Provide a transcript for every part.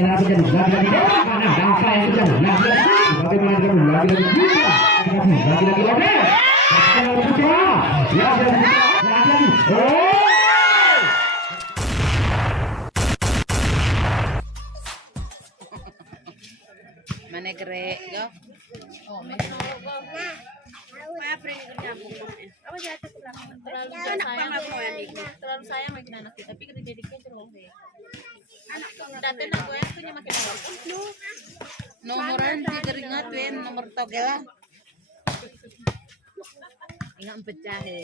kenapa jadi lagi-lagi mana apa yang terjadi lagi-lagi bagaimana kamu lagi-lagi lagi-lagi oke lagi-lagi mana gerek yo oh apa jatuh ke belakang terlalu sayang makin anak kita tapi ketika didiknya terlalu anak datang aku yang punya makin awal nomoran digeringat wen nomor togela ingat pecah hari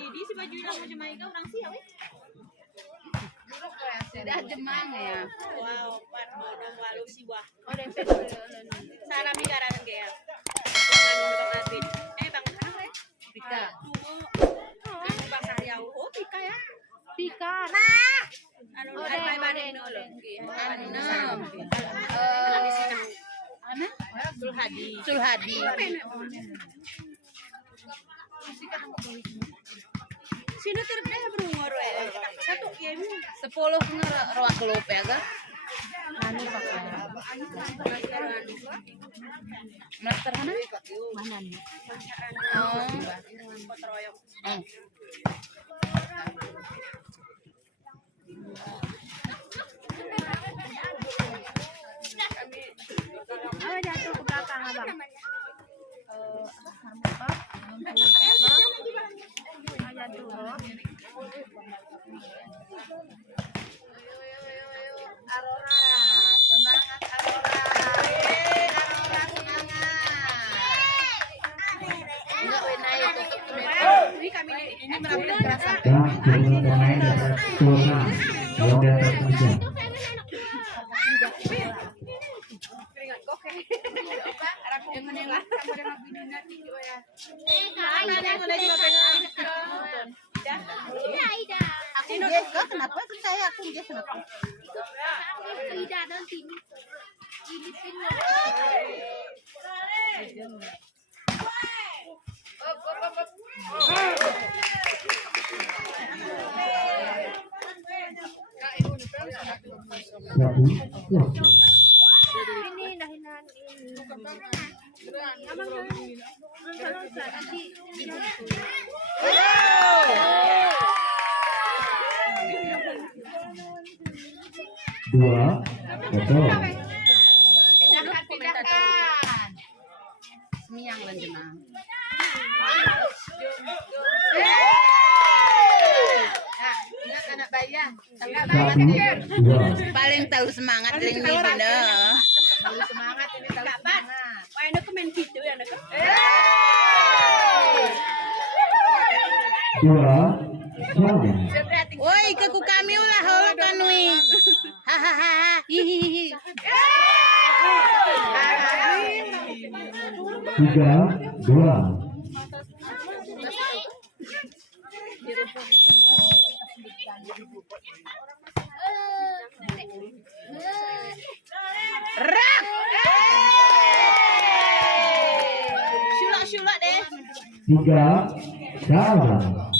Didi si baju yang mau Jamaika orang sih ya sudah jemang ya wow pan modal walu si wah salam igaran ya bang apa ya Pika bang Saryau oh Pika ya Pika anu ai badeng dulu Sulhadi sini terpeh berumur satu ya 10 ruang kelup ya ga master mana jatuh ke belakang abang Aurora semangat Aurora enggak naik tutup ini kami ini merapat kerasa pemain Sultan yang di atas meja aku Jessica kenapa saya aku Jessica tidak nanti ini dahinan ini dua betul pindahkan semiang lanjena ingat anak bayang paling tahu semangat ring ini bener tahu semangat ini tahu semangat wah ini komen gitu ya nak dua sama woi keku kami ulah holo kanui hahaha hihihi 3-2 rak syulak deh 3-3 3-3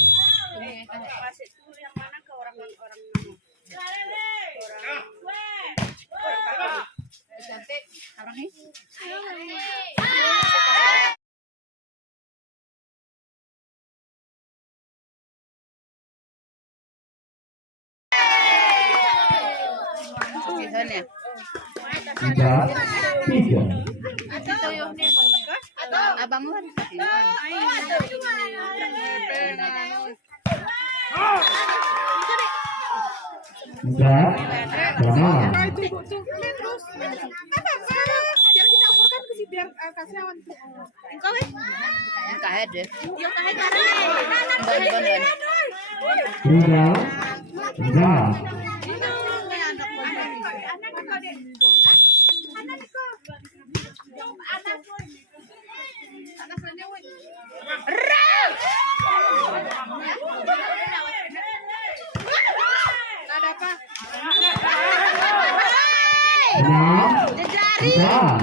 abang lu enggak sama biar kasih awan. Engkau weh. Kahit deh. Yung kahit karang eh. Tinggal. Tinggal. Enam. Jejari. Empat.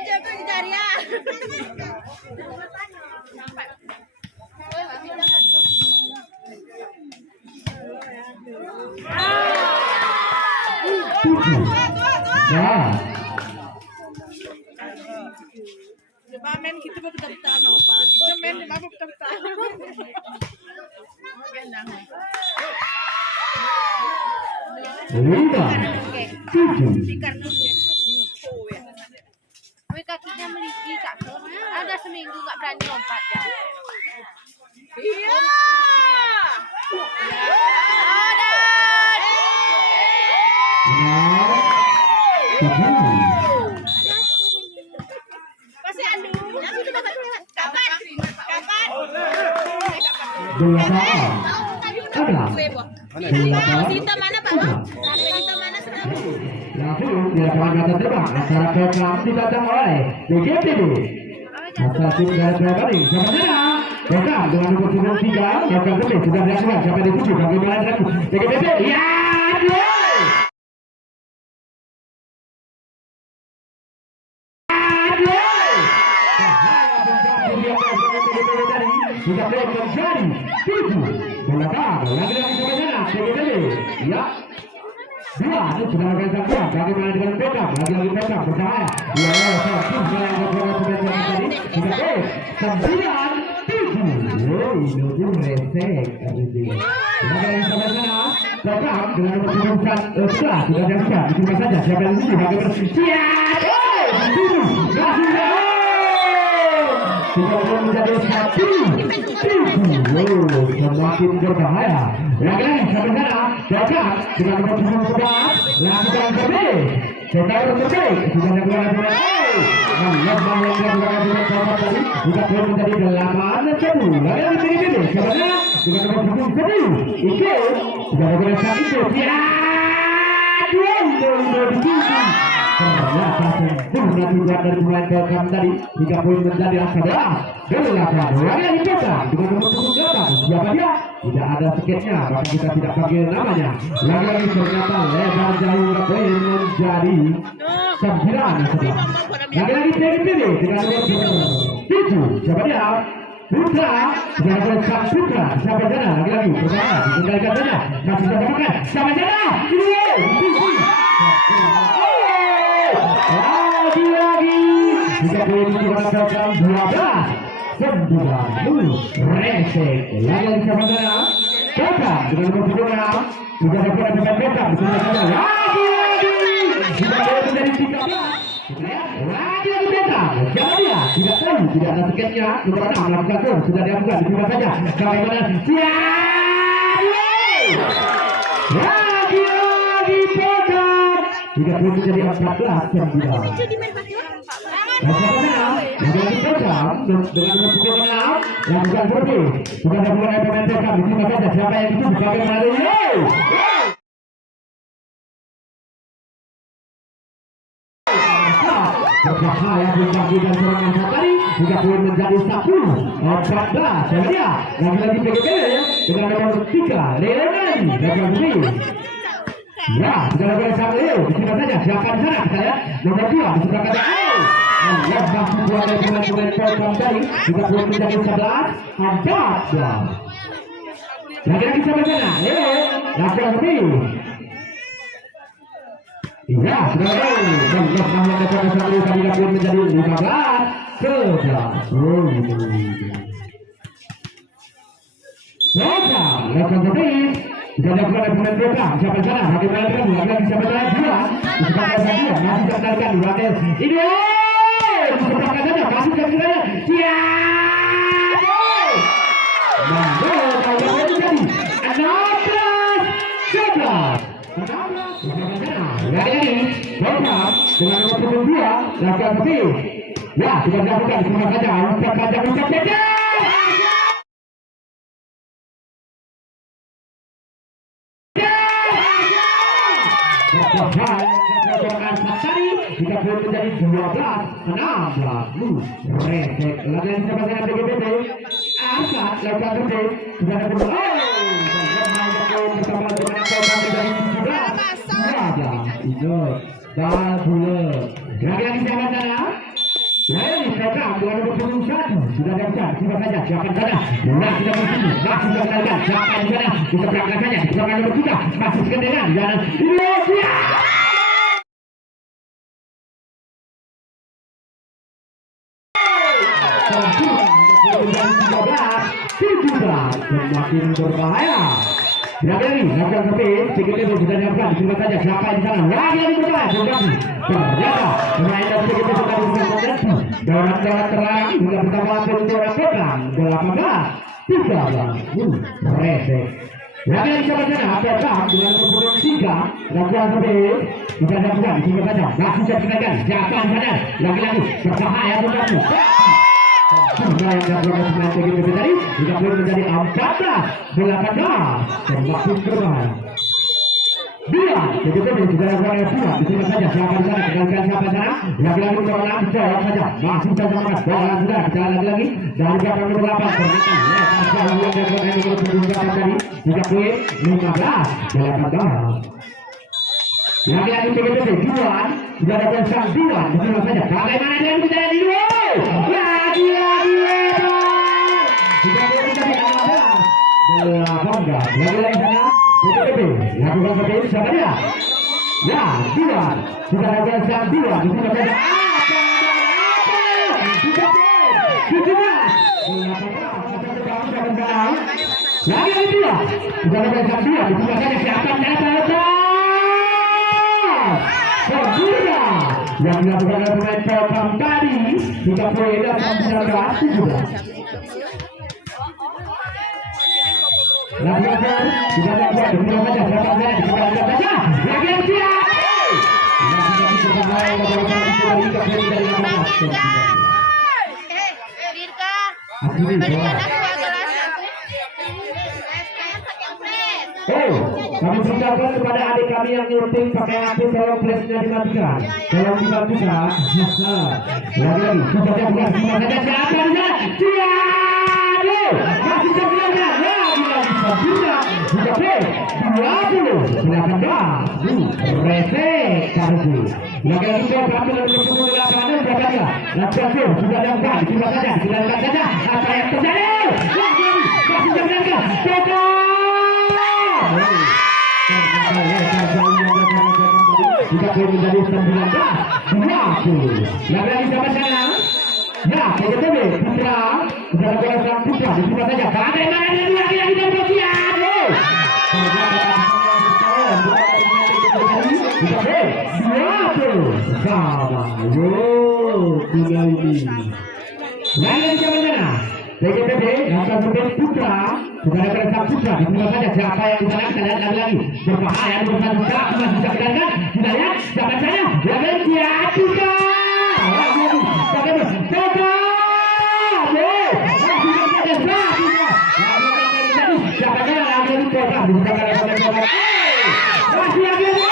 Jago jejari ya. Tujuh. Nah. Diba men kita betul-betul no. Kita men diba betul-betul. Lima. Tujuh. Wih kakinya meliki kak. Ada seminggu nggak berani lompat ya. Iya. Enam. Tujuh. Masih anu. Kapan? Kapan? Delapan. Ada. Delapan. Sinta mana Pak? Sinta mana sedang? Langsung di lapangan kata terbang antara program didatang oleh BGTB. Masa tim dari Trevering sebenarnya Bekam dengan nomor 3 Bekam Tepi sudah dilakukan sampai di 7 bagaimana dengan BGTB ya sudah terjadi 7 belakang lagi sebenarnya BGTB ya dua itu sudah akan sampai bagaimana dengan Bekam lagi Bekam bersama ya tim yang bergerak tadi sudah sembilan tujuh itu resek bagaimana sama-sama Bekam dengan keputusan setelah sudah siap diterima saja siapa yang dulu bagaimana siap sudah menjadi satu semakin berbahaya lagi sama-sama Bekam dengan keputusan setelah lakukan terbaik setelah terbaik sudah dilakukan juga belum menjadi 8-1 lalu yang ini sebenarnya dengan nomor 7 itu sudah bergerak itu ya ternyata sempurna juga dari mulai Bekam tadi 3 poin menjadi angka 8 lalu yang dipegang dengan nomor 8 siapa dia tidak ada tiketnya bahkan kita tidak panggil namanya lagi ternyata lebar jauh poin menjadi 9 lagi-lagi pilih dengan nomor 7 siapa dia Putra dengan nomor 1 Putra siapa dia lagi-lagi pertama dikendalikan saja masih bisa makan siapa dia lagi-lagi bisa poin dikatakan 12 resek lagi-lagi siapa dia Bekam dengan nomor 6 sudah dapat dengan Bekam lagi-lagi sudah boleh menjadi 13 lagi Bekam siapa dia tidak tahu tidak ada tiketnya nomor 6 melakukan gol sudah dilakukan diterima saja bagaimana siap lagi Bekam tidak boleh menjadi 14-9 lagi Bekam dengan nomor 6 lakukan berhenti sudah dilakukan pemain Bekam diterima saja siapa yang itu bagaimana berbahaya berbagi dan serangan tadi juga poin menjadi 14 siapa dia lagi-lagi PGB dengan nomor 3 Leonel Bekam ya sudah lakukan sama Leo diterima saja silakan sana kita ya nomor 2 disebutkan lihat masih buat dari pemain-pemain Bekam tadi juga poin menjadi 11 14 lagi-lagi sama sana Leo lakukan iya, sudah tahu. Dan yang dapat satu kali poin menjadi 15-13. Bekam, lakukan tadi. Sudah dilakukan pemain Bekam. Siapa sana? Bagaimana dengan lagi siapa sana? Dua. Disebutkan saja. Masih terkandalkan dua tes. Ini. Disebutkan saja. Masih terkandalkan. Siap. Mantul. Kalau menjadi 16-11. Lagi-lagi Welcome dengan nomor 22 laki-laki. Ya, sudah dilakukan semua saja. Ucap saja, ucap saja. Jika belum menjadi 12-16 resek lagi yang sama dengan BGBT Asad lakukan gede sudah ada bersama dengan program menjadi 17 raja hijau dan bulan lagi di sana lain program dengan nomor 21 sudah daftar siapa saja siapkan saja nah kita bersini masih sudah menarikan siapa di sana kita berangkat saja di program nomor 3 masih sekendengan dan Indonesia. Semakin berbahaya. Lagi lakukan sepi, sedikit sudah dilakukan. Terima saja siapa di sana. Lagi berbahaya. Ternyata pemain dan sedikit sudah dilakukan. Dorong-dorong terang hingga pertama pendorong program 18-13 resek. Lagi yang sama sana program dengan nomor 3 lakukan sepi sudah dilakukan. Terima saja masih digunakan. Siapa di sana. Lagi-lagi berbahaya program. Sudah yang dilakukan pemain BGBT tadi jika belum menjadi 14-18 termasuk berbahaya. Bila BGBT sudah dilakukan pula diterima saja siapa di sana kembalikan siapa di sana lagi-lagi corona jawab saja masih saja makan bola sudah kita lagi-lagi dari belakang nomor 8 ternyata yang dilakukan nomor 28 tadi 15-18 lagi-lagi BGBT Juan sudah dapat sang Juan diterima saja bagaimana dia bisa di dua lagi-lagi jika boleh menjadi 18 lagi-lagi sana BGBT lakukan seperti ini siapa dia ya Juan sudah dapat sang Juan diterima saja lagi-lagi dia sudah dapat sang Juan diterima saja siapa Berguna yang dilakukan oleh pemain program tadi jika boleh dapat 19-17. Lagi-lagi sudah dapat diterima saja siapa saja diterima saja lagi-lagi siap. Kami beritahukan kepada adik kami yang nyuting pakai api tolong flashnya dimatikan. Tolong dimatikan. Lagi-lagi sudah bukan semua saja siapa di sana? Siap. Masih terbiasa. Lagi-lagi bisa. Sudah play. 20. Silakan dah. Resek kartu. Lagi-lagi saya berambil dari 28 berapa dia? Lagi-lagi sudah dapat. Terima saja. Silakan saja. Apa yang terjadi? Lagi-lagi masih terbiasa. Jika boleh menjadi 19-20 lagi-lagi sama sana ya BGBT Putra sudah bergerak Putra diterima saja bagaimana dia lagi-lagi dan bersiap sama tinggal ini lagi-lagi sama sana BGBT akan menjadi Putra sudah ada perintah Putra diterima saja siapa yang di sana kita lihat lagi-lagi berbahaya berusaha Putra masih bisa kendalikan kita lihat siapa saja lagi-lagi siap Putra lagi-lagi bagaimana Putra siapa saja lagi-lagi Putra bisa kendalikan masih lagi-lagi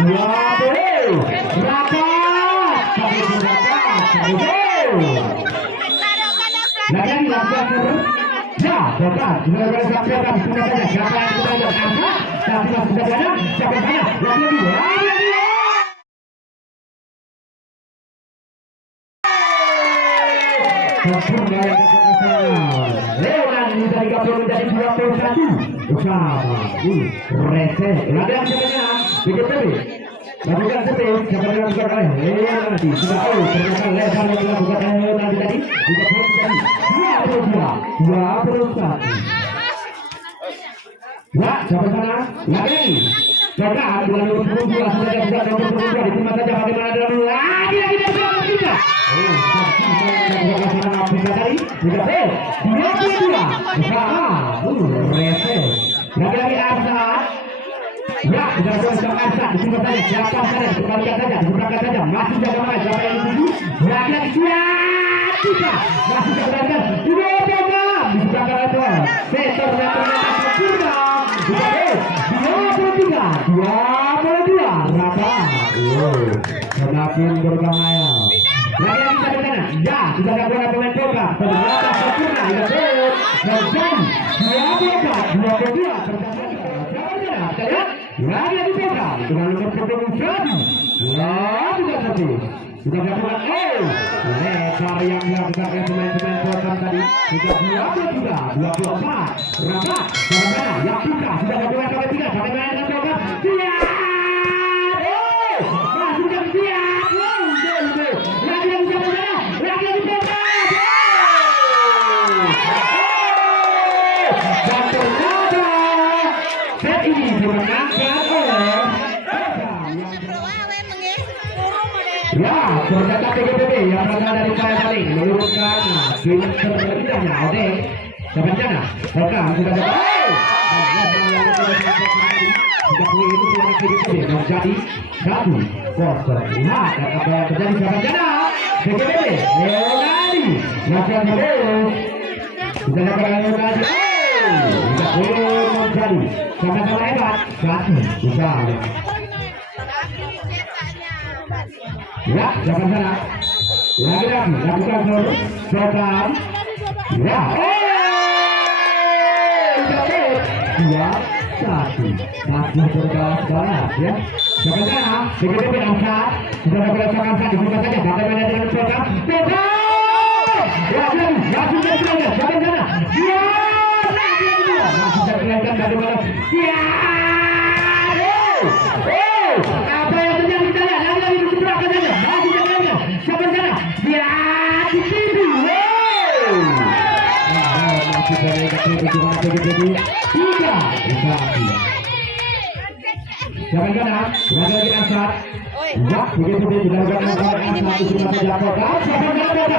20 berapa lagi lakukan ya dapat sudah sampaikan sudah saja siapa yang sudah ada angka tapi masih sudah ada siapa saja lagi sempurna Leonan dari Gabung menjadi 21 bersama Resek lagi sebenarnya BGBT lakukan seperti siapa yang lakukan nanti sudah tahu ternyata lebar yang lakukan nanti tadi juga belum jadi 21 ya siapa sana lagi maka bulan 22 sudah ada nomor 22 diterima saja bagaimana dalam lagi kita tadi juga 22 bersama Resek lagi-lagi Asad Arsa dicoba saja siapa saja kembalikan saja dibukakan saja masih jaga main siapa yang dituju lagi siap kita masih jaga dua dibukakan saja setor sempurna 22 rata semakin berbahaya lagi kita ke sana ya sudah ada pemain bola ternyata sempurna ya dan 22 lagi di bola dengan nomor punggung 1 sudah satu sudah dapat lebar yang dilakukan pemain-pemain Polkam tadi sudah 24 Rapat karena yang sudah dapat sampai 3 sampai main dengan Polkam siap masih jam siap lagi di sana lagi di bola dan ternyata set ini dimenangkan oleh ya, ternyata PGPB yang berada dari Paya Paling meluruskan swing terlebihnya oleh Sabanjana. Mereka sudah dapat itu sudah PGPB menjadi 1-0. Lihat apa yang terjadi Sabanjana. PGPB Leonardi lakukan terus. Sudah dapat Leonardi. Tidak boleh menjadi sama-sama hebat. 1 bisa. Ya, jangan sana. Lagi-lagi lakukan terus. Shotgun. Ya. Dua, satu. Masih berbalas balas ya. Jangan sana. PGPB angkat. Sudah merasakan saja. Buka saja. Bagaimana dengan shotgun? Shotgun. Lagi-lagi. Langsung saja. Jangan sana. Ya. Masih terkelihatan bagaimana. Ya. Apa yang terjadi di sana? Lagi-lagi bergerak saja. Masih jalannya. Siapa sana? Ya, di sini. Masih terlihat berjuang begitu. 3-1. Siapa sana? Lagi-lagi Asad. Ya, begitu dilakukan oleh Asad di sebelah saja kota. Siapa sana?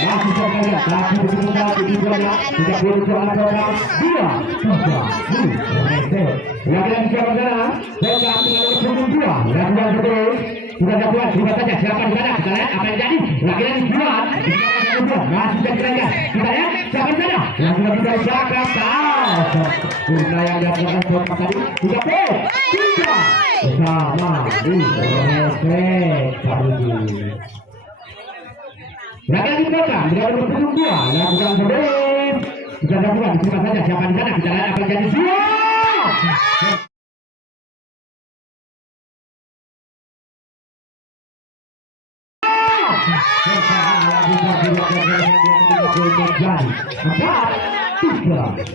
Masih terlihat. Tapi begitu saja di sana. Tidak boleh jalan kota. 2-3. Lagi-lagi siapa sana? Dekat dengan nomor 2. Lakukan terus. Sudah dapat juga saja siapa di sana? Kita lihat apa yang jadi. Lagi-lagi buat. Masih terkira. Kita lihat siapa di sana? Lakukan juga siapa? Sempurna yang dilakukan Polkam tadi. 3 sama. Lagi-lagi Polkam dengan nomor 2. Lakukan terus. Sudah dapat juga saja siapa di sana? Kita lihat apa yang jadi. Siap.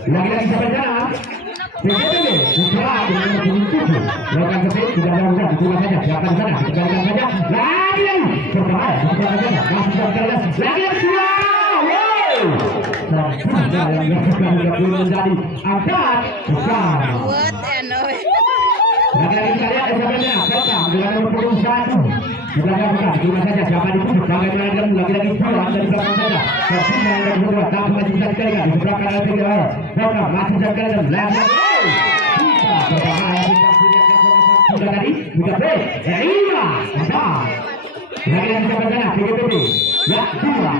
Lagi-lagi sampai sana. PGPB Putra dengan nomor 7. Lakukan ketik sudah darurat dibuka saja. Siapkan sana. Dikembalikan saja. Lagi-lagi berbahaya. Dibuka saja. Masih terkena. Lagi-lagi sempurna yang dilakukan menjadi 4 besar. Lagi-lagi kita lihat SMN-nya. Polkam dengan nomor punggung 1. Sudah dapat dibuka saja. Siapa diputus bagaimana dengan lagi-lagi pulang dari belakang saja. Sempurna yang kedua. Tapi masih bisa dikalikan. Diserahkan oleh PGPB. Polkam masih terkena. Lagi-lagi berbahaya. Sudah tadi. Sudah break. 5 lagi-lagi sampai sana. PGPB. Ya, 2.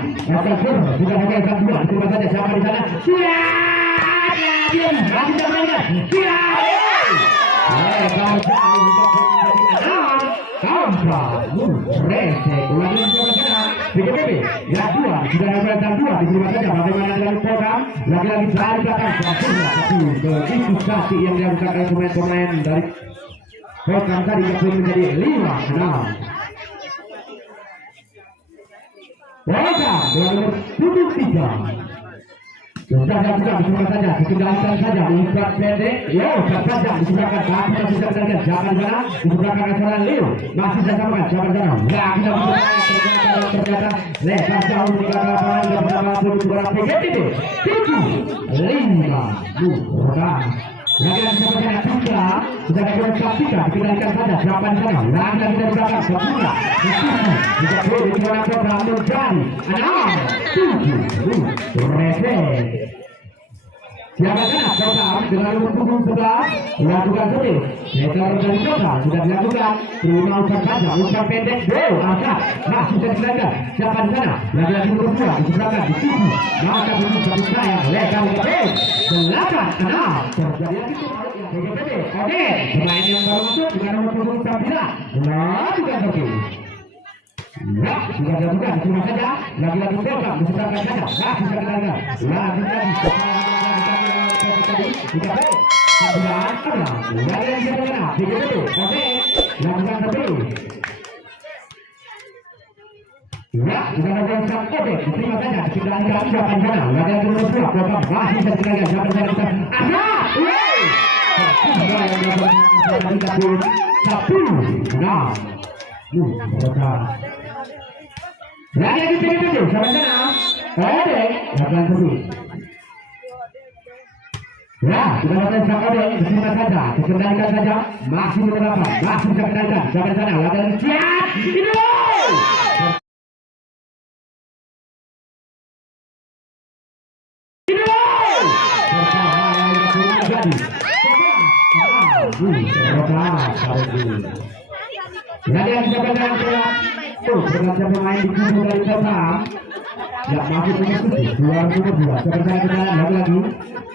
Sudah dapat 2. Dibuka saja. Siapa di sana? Siap. Ya, masih terkena. Siap. Lebar jauh untuk menjadi 6. Resek ulangi coba sana. PGPB ya 2 sudah dapat 2 diterima saja. Bagaimana dengan Polkam? Lagi-lagi berani belakang sempurna. Tapi begitu kasih yang dilakukan oleh pemain-pemain dari Polkam tadi yang menjadi 5-6. Polkam dengan nomor 3. Sudah dibuka saja, dikendalikan saja, dibuka pendek, yo, saja dibukakan, tapi masih terkendalikan, jangan di sana, dibukakan acara Leo, masih disamakan, jangan di sana, ya kita ternyata lebar jauh di lapangan dan bersama pun dibuka PGPB, 7-5. Lagi-lagi sampai sana 3, sudah dapat 3, dikendalikan saja, siapa di sana, lagi-lagi kita dibukakan, 10, tidak boleh dibuka program menjadi 6-7. Resek. Siapa sana? Polkam Abraham dengan nomor punggung 11 melakukan servis. Letter dari total sudah dilakukan. Terima umpan panjang, umpan pendek. Angkat masih bisa dilakukan. Siapa di sana? Lagi-lagi nomor 2 disebutkan di sini. Maka belum satu sayang. Letter gol. 8-6. Terjadi lagi BGPB. Oke, pemain yang baru masuk dengan nomor punggung 9 melakukan servis. Ya, sudah dilakukan. Cuma saja lagi-lagi program disebutkan saja. Masih bisa dilakukan. Lagi-lagi. Tiga B, sembilan ada, lagi yang siapa kena, tiga B, oke, lakukan satu. Ya, sudah lakukan satu, oke, terima saja, kita angkat siapa di sana, lagi yang kedua, program masih bisa dilakukan, siapa di sana kita, ada, sudah yang dilakukan, satu, enam, program. Lagi yang tiga B, siapa di sana, oke, lakukan satu. Ya, sudah dapat sakode, terima saja, dikendalikan saja, masih berapa, masih bisa kendalikan, sampai sana, latihan siap, itu! Itu! Latihan siapa yang telah, dengan pemain di kubu dari kota, ya masih punya sedih, 2002, sampai sana kita lagi.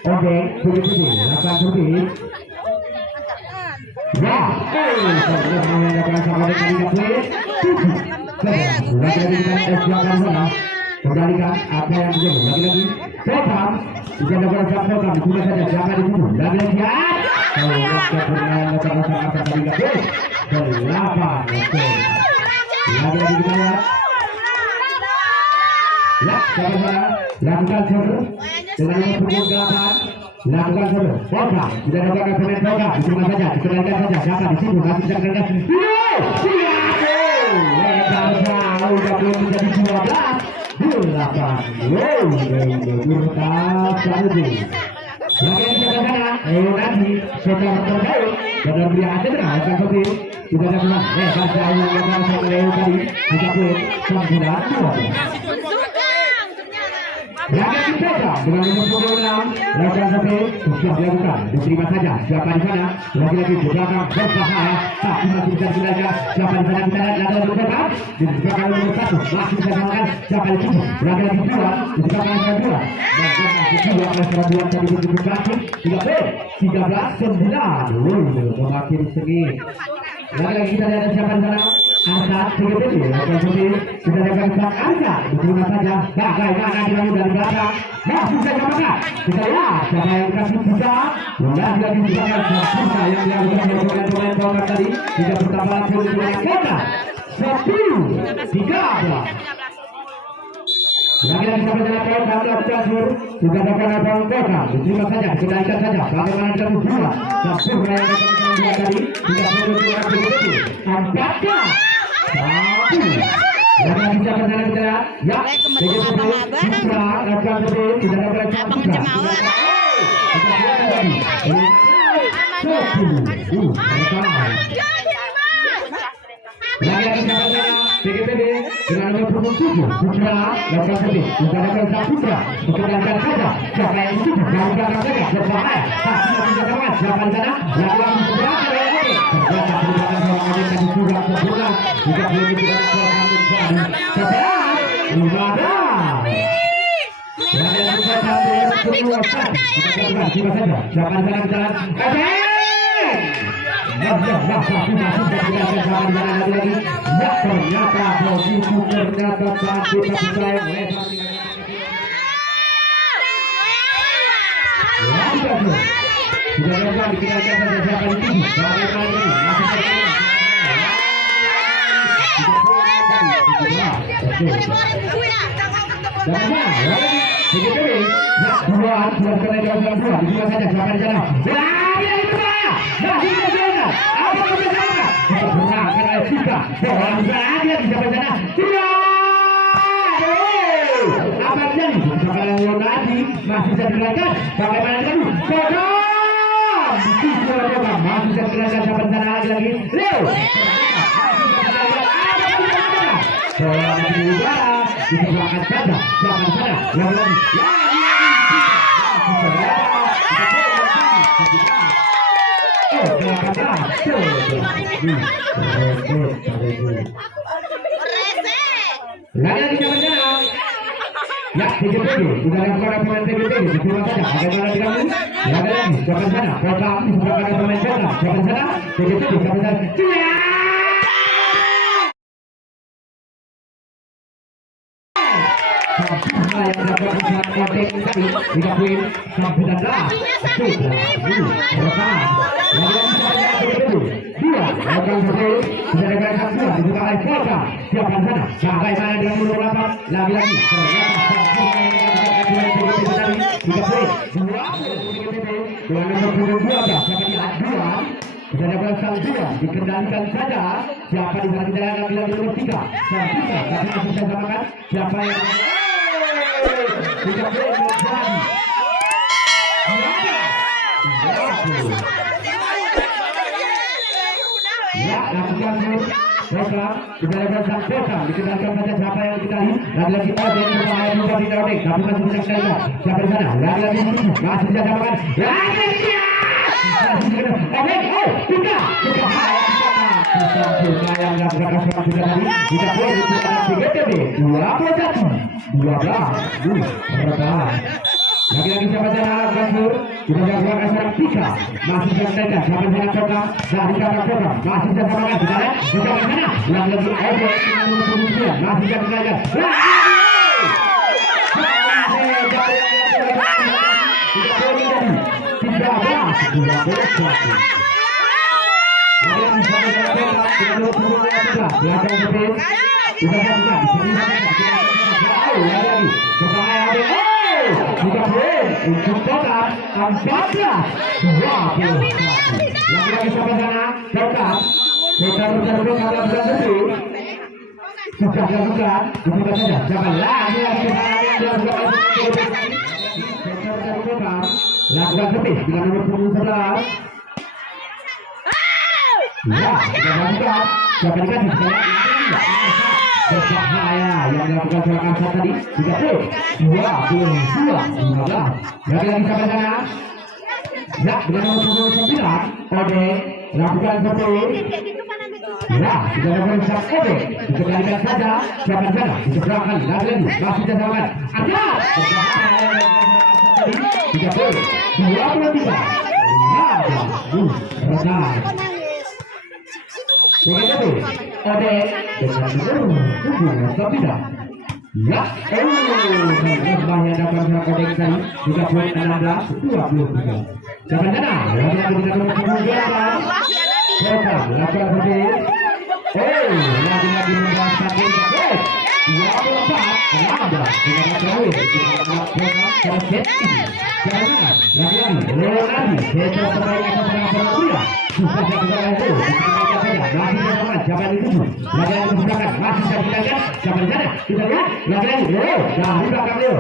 Oke, begitu, lakukan servis. Ya, ternyata mengadakan sama dengan please. Lagi-lagi kita silakan sana. Kembalikan apa yang terjadi. Lagi-lagi program. Jika ada program program, sudah saja siapa di sini. Lagi-lagi ya. Kalau kita bermain lakukan sama tadi nggak 8. Oke. Lagi-lagi kita lihat. Ya, siapa sana? Lakukan servis. Dengan nomor punggung 8 lakukan servis. Program sudah lakukan pemain program. Diterima saja, dikendalikan saja. Siapa di sini masih bisa kendalikan. Lebar jauh, sudah belum menjadi 12. 8. Murtad Saudi. Lagi yang sebelah kanan, nanti setelah terbaik benar beri aja dengan akan seperti tidak ada pelan. Lebar jauh lebar sama Leo tadi 30-9. Lagi dipegang dengan nomor 26 lakukan servis sudah dilakukan, diterima saja siapa di sana, lagi-lagi di belakang berbahaya tapi masih bisa dilakukan, siapa di sana kita lihat ada nomor berapa di belakang nomor 1 masih bisa dilakukan, siapa di sini lagi-lagi 2 di belakang nomor 2 dan masih 2 oleh nomor 2 tadi begitu berhasil 13-9 memakin sengit. Lagi-lagi kita lihat siapa di sana. Angkat begitu sudah dapat empat angkat, diterima saja. Bagaimana dilakukan dari belakang? Masih saja maka kita lihat siapa yang kasih bisa. Mudah lagi bisa yang dilakukan oleh pemain program tadi. Tidak bertambah dengan kota 1-13. Lagi-lagi sampai dengan program lakukan sudah dapat abang program. Diterima saja, dikendalikan saja. Bagaimana kita berdua sempurna yang akan dua tadi tidak perlu dilakukan begitu. Angkatkan. Satu. Lagi bisa ke sana kita ya. Dengan nomor punggung 7 Putra lakukan servis sudah dapat Saputra dikendalikan saja siapa yang itu lakukan saja berbahaya tapi tidak kawan siapa di sana lakukan sebelah ternyata perubahan seorang adik tadi sudah sempurna juga belum diberikan seorang sebelah Umada dan yang kita sampai kedua kali kita lakukan siapa saja siapa di sana di jalan ternyata begitu ternyata cantik tapi saya sudah dapat dikendalikan saja siapa di sini bagaimana ini masih bisa dilakukan bagaimana kamu masih bisa dilakukan sampai sana lagi Leo bola di udara diterbangkan saja jangan sana lagi Lagi jalan-jalan. Ya, TGPG sudah ada suara pemain TGPG. Terima saja. Ada jalan di kami. Lagi lagi jalan sana. Program sudah ada pemain sana. Jalan sana. TGPG jalan sana. Yang dapat usaha konten tadi 3 poin 19. Dua, lakukan satu, sudah ada satu, dibuka oleh Polka. Siapkan sana, bagaimana dengan mundur 8, lagi-lagi. Tiga poin, dua nomor 22, siapa di dua, sudah ada berasal dua, dikendalikan saja. Siapa di sana tidak lagi nomor 3, tapi masih bisa samakan. Siapa yang tiga poin menjadi. Ya, lakukan program sudah ada program dikendalikan saja siapa yang dikali lagi-lagi Odeng berbahaya juga di Odeng tapi masih bisa sekali siapa di sana lagi-lagi masih bisa samakan Odeng buka yang nggak berkas sudah tadi kita boleh dikatakan 3 12 lagi-lagi siapa sana Gansur kita jagoan asal 3 masih bisa mendekat siapa sana program dari kata program masih bisa samakan kita lihat di sana lagi-lagi masih bisa mendekat untuk total 14 lagi-lagi sampai sana total sudah dilakukan dibuka saja jangan lagi lakukan lebih dengan nomor 11 ya sudah dilakukan siapa dikasih berbahaya yang dilakukan serangan saat tadi 22 15 lagi-lagi sampai sana ya dengan nomor 9 Odeng lakukan satu ya sudah melakukan satu Odeng dikembalikan saja siapa di sana diseberangkan lagi-lagi masih tersaman ada berbahaya 23 rendah begitu Odeng dengan tidak ya berbahaya dapat serang Odeng tadi 3 poin 16 23 jangan-jangan lagi-lagi kita nomor 28 program lakukan seperti lagi-lagi membahas ya melompat ada dengan terakhir program terkait jangan-jangan lagi-lagi lagi saya terbaik atas serangan susah jaga itu masih bersama siapa yang dituju lagi-lagi dibukakan masih bisa dikatakan siapa di sana kita lihat lagi-lagi dah di belakang Leo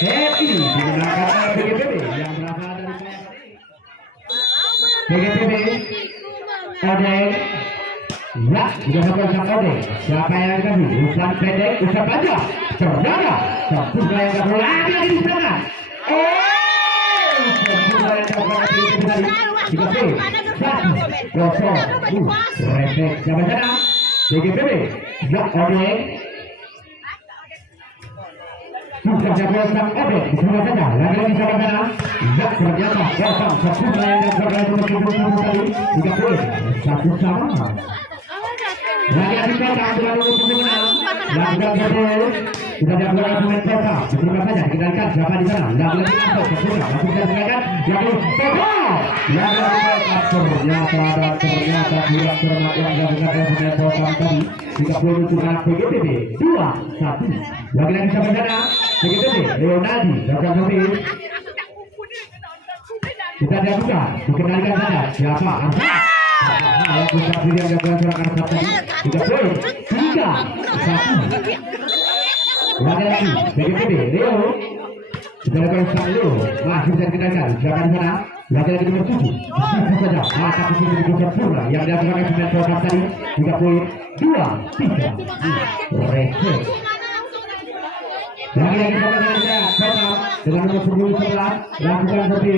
Happy digunakan BGPB yang berasal dari BGPB Odeng ya sudah sampai sang Odeng siapa yang kasih umpan pendek usap aja terjaga sempurna yang tak boleh lagi di sana sempurna yang tak boleh lagi di sana 3 refleks siapa sana BGPB ya Odeng sudah jago sang Odeng disana saja lagi-lagi siapa sana ya ternyata kosong sempurna yang tak boleh lagi 3 1 sama lagi-lagi kota dengan nomor 6 lakukan betul sudah dilakukan pemain kota terima saja dikendalikan siapa di sana lagi-lagi masuk sempurna masih bisa dikendalikan lagi-lagi ternyata kurang cermat yang dilakukan pemain kota tadi 30 untuk PGPB 2-1 lagi-lagi siapa di sana PGPB Leonardi lakukan betul sudah dilakukan dikendalikan saja siapa yang bisa diri yang dilakukan serangan satu 3 poin 3-1 lagi-lagi BGPB Leo sudah dilakukan sang Leo masih bisa dikendalikan siapa di sana Lagi-lagi nomor 7 bisa saja maka posisi dibuka purna yang dilakukan oleh pemain program tadi 3 poin 2-3 reset. Lagi-lagi dengan nomor 10-11 lakukan seperti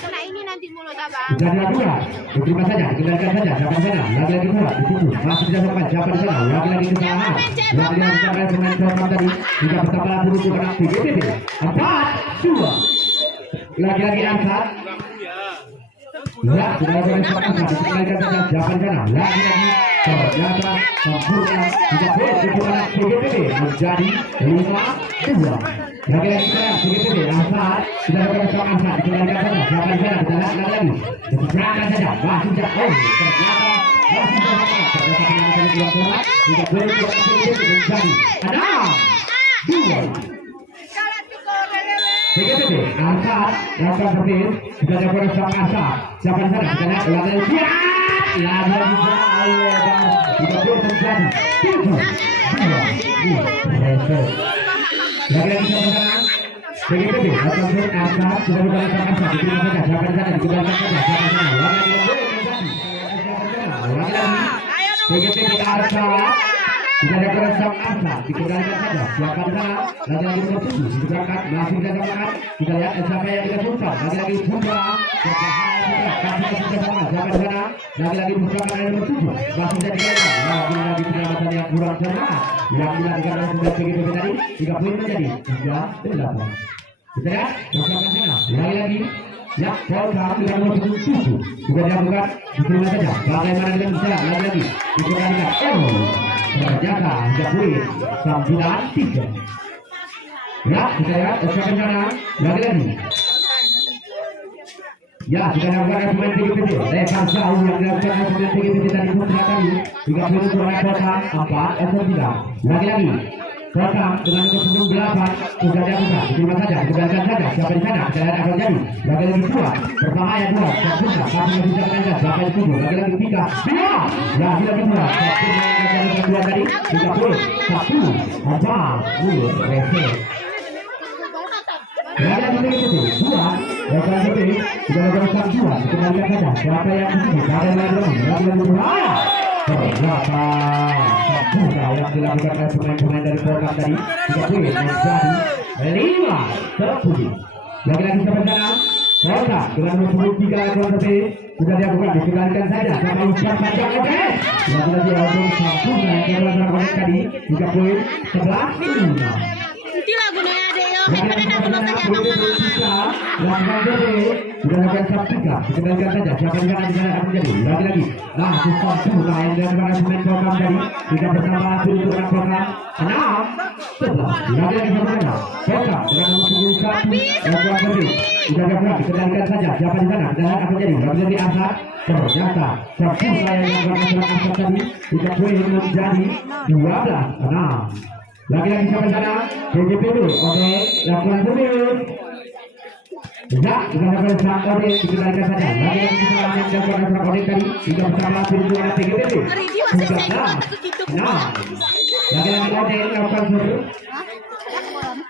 Kena ini nanti mulut abang. bisa dilakukan diterima saja dikendalikan saja siapa di sana lagi-lagi bola dituju masih dilakukan siapa di sana lagi-lagi kesalahan yang dilakukan oleh pemain program tadi jika bertambah buruk dengan PGPB 4-2 lagi-lagi angkat ya sudah boleh angkat dikendalikan saja siapa di sana lagi-lagi ternyata sempurna tidak boleh kecuali PGPB menjadi 5-2 lagi-lagi saya PGPB angkat sudah boleh angkat dikendalikan saja siapa di sana kita lihat lagi berangkat saja masih tidak ternyata masih tidak boleh menjadi 6-2 PGPB angkat lakukan seperti sudah dapat sang asap siapa di sana kita lihat lagi siap lagi tidak boleh terjadi 7-2 reset lagi-lagi siapa di sana PGPB lakukan seperti angkat sudah dapat sang asap diterima saja siapa di sana dikembalikan saja siapa di sana lagi-lagi PGPB angkat tidak ada perasaan asa dikendalikan saja siapa di sana lagi-lagi nomor 7 diberangkat masih bisa semangat kita lihat siapa yang kita sultan lagi-lagi Putra berbahaya tapi masih bisa semangat siapa di sana lagi-lagi bersama nomor 7 masih bisa dikendalikan lagi-lagi penyelamatan yang kurang cermat yang dilakukan oleh pemain PGPB tadi 3 poin menjadi 3-8 kita lihat bersama sana lagi-lagi ya program dengan nomor 7 juga dilakukan diterima saja bagaimana kita bisa lagi-lagi dikendalikan ternyata tidak boleh 9-3 ya kita lihat usahakan sana lagi-lagi ya sudah dilakukan oleh pemain PGPB lepas jauh yang dilakukan oleh pemain PGPB tadi Putra tadi 3 poin untuk oleh Kota 4-3 lagi-lagi Kota dengan nomor 8 sudah dilakukan diterima saja dikembalikan saja siapa di sana kita lihat akan jadi lagi-lagi 2 berbahaya 2 sempurna tapi masih bisa menangkan siapa di 7 lagi-lagi 3 lagi-lagi 2 kedua tadi 3 poin 1 apa mulut reset lagi-lagi begitu 2 lepas itu sudah lakukan 2 dikembalikan saja siapa yang di 7 lagi-lagi berbahaya ternyata sempurna yang dilakukan oleh pemain-pemain dari program tadi 3 poin menjadi 5-10 lagi-lagi sampai sana Kota dengan nomor 3 lakukan seperti sudah dilakukan dikembalikan saja sama usaha panjang oke lagi-lagi untuk sempurna yang dilakukan tadi 3 poin 11-5 Nanti lagunya ada yo. Pada sudah lakukan sabtika dikendalikan saja siapa yang akan akan menjadi lagi-lagi nah susah sempurna yang dilakukan pemain program tadi jika bersama untuk program 6-11 lagi-lagi bersama Kota dengan nomor 1 lakukan seperti sudah dilakukan dikendalikan saja siapa di sana dan akan menjadi lagi-lagi asap ternyata sempurna yang dilakukan asap tadi 3 poin menjadi 12-6 lagi-lagi sampai sana PGPB oke lakukan terus ya kita lakukan serang kode dikendalikan saja lagi-lagi kesalahan yang dilakukan serang kode tadi jika bersama perhitungan PGPB nah lagi-lagi kode lakukan terus